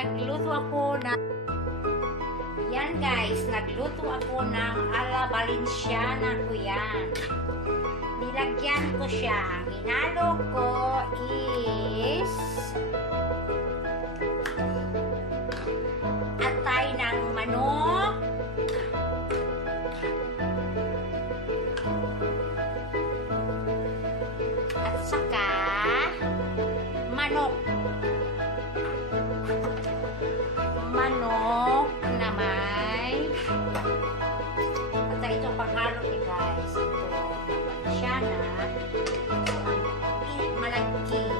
nagluto ako ng nagluto ako ng ala Valenciana ko yan. Nilagyan ko siya. Ang hinalo ko is atay ng manok, at saka manok na may at ito panghalo ni guys. Ito Valenciana, malagkit.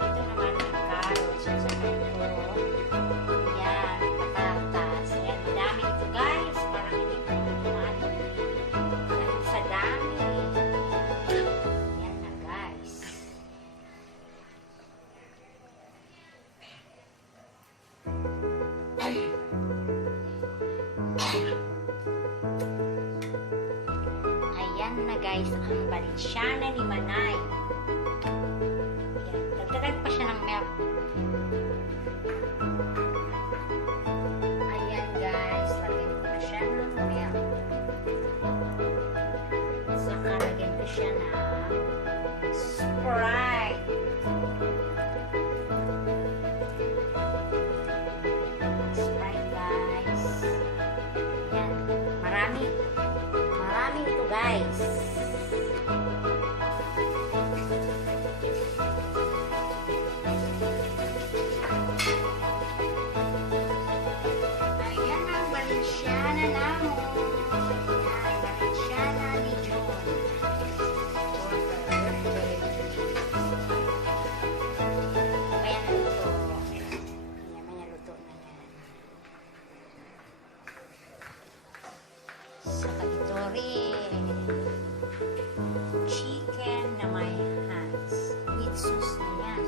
Ito naman ang carrots at saka ito yan, patatas. Yan, madami ito guys, parang hindi ko naman sa dami. Yan na guys. Ayan na guys, ang Valenciana ni Manay. Ayan, dagdagan pa siya ng milk. Ayan guys, lagyan ko na siya ng milk. Saka lagyan ko siya ng Sprite. Sprite guys. Ayan, marami ito guys. Ayan ang Valenciana namin. Ayan, Valenciana ni John. Ayan, naluto. Ayan, may naluto na yan. Saka ito rin chicken na may hands with sauce na yan.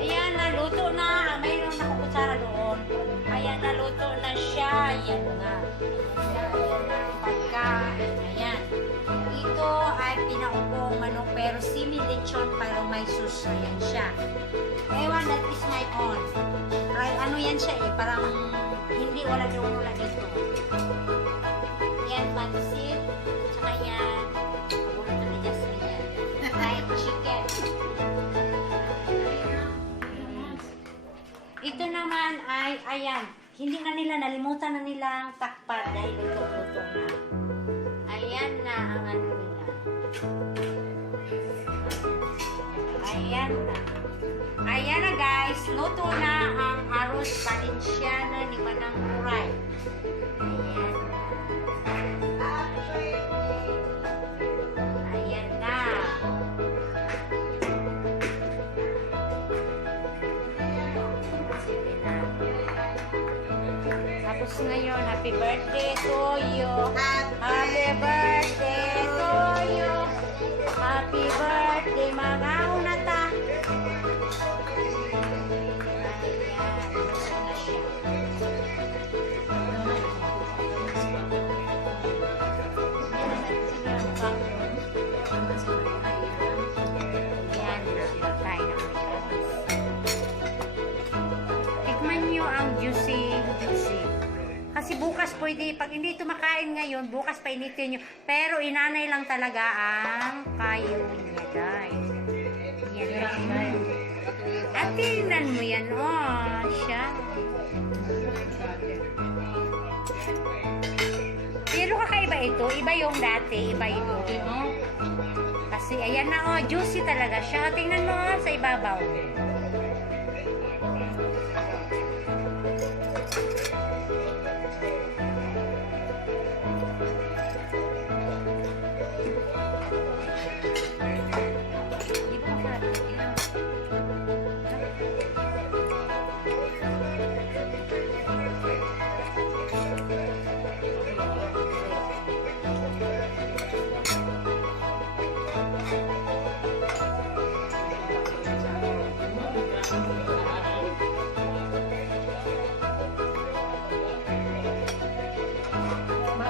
Ayan, naluto na. Mayroon na akong kutsara doon. Ayan, naluto na siya. Ayan nga. Ayan na ang pagkain. Ayan. Ito ay pinaupong manok pero simi-lechon pero may sauce na yan siya. Ewan, that is my own. Ay, ano yan siya eh. Parang hindi wala dito. Ayan, pansit. Tsaka yan. Paborito ni Jasmine yan. Fried chicken. Ito naman ay, ayan, hindi na nila, nalimutan na nilang takpan dahil luto-luto na. Ayan na ang ano nila. Ayan na. Ayan na guys, luto na ang arroz Valenciana ni Manang Uray. Ayan na. Ayan na. Sige na. Tapos ngayon, happy birthday to you. Happy birthday to you. Happy birthday, mga unata. Ayan, gusto na siya. Ayan, pagkain ng bigas. Tikman nyo ang juicy. Kasi bukas pwede, pag hindi ito makain ngayon, bukas painitin nyo. Pero inanay lang talaga ang kayo niya, guys. Yan. At tingnan mo yan, oh, siya. Pero kakaiba ito, iba yung dati, iba ito. Kasi ayan na, oh, juicy talaga siya. Tingnan mo, oh, sa ibabaw. Ito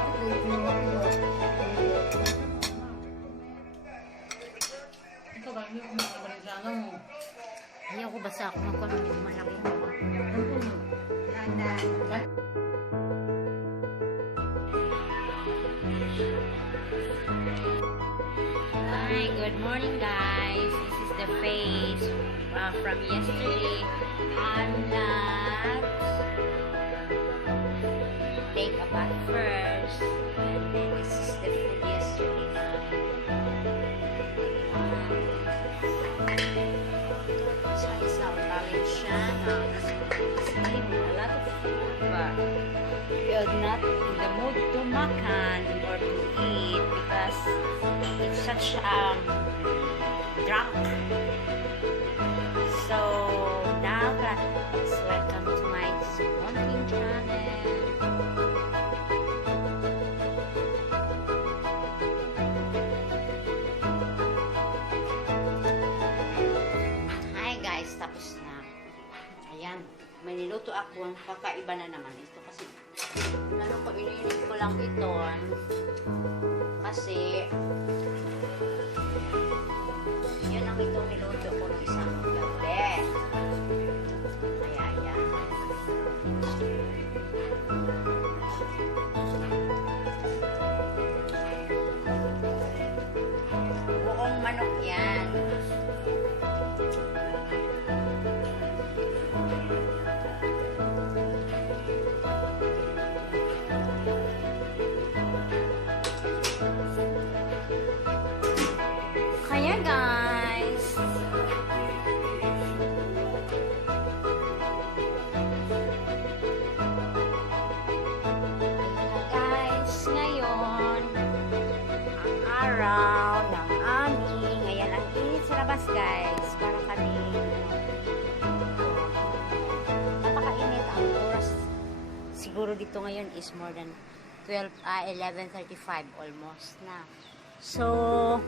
ba, hindi ko makabalik sa ano mo. Ayaw ko basta ako magkaroon malaki. Hi, good morning guys. This is the face from yesterday. Let's take a bath first. And then this is the food yesterday. So it's now Valenciana. A lot of food, but we are not in the mood to makan or to eat because it's such drunk. So now guys, welcome to my Smoking channel. Hi guys, tapos na. Ayan, may niluto ako. Kakaiba na naman ito kasi ano ko, iniinit ko lang ito kasi yun ang itong niluto ko ng isang gabi. Kaya ayan. Buong manok yan. Kaya guys, ngayon ang araw ng aming, ayan ang init sa labas guys, para kami napakainit ang oras siguro dito ngayon is more than 11:35 almost na. So,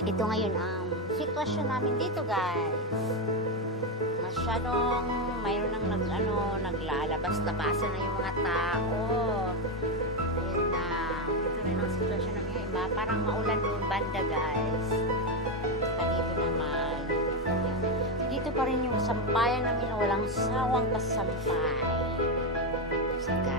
ito ngayon ang sitwasyon namin dito guys. Masyadong mayroon nang naglalabas-labasan na yung mga tao. Ayun na. Ito rin ang sitwasyon namin ngayon. Parang maulan doon banda guys. Dito naman. Dito pa rin yung sampayan namin na walang sawang pasampay. Saka,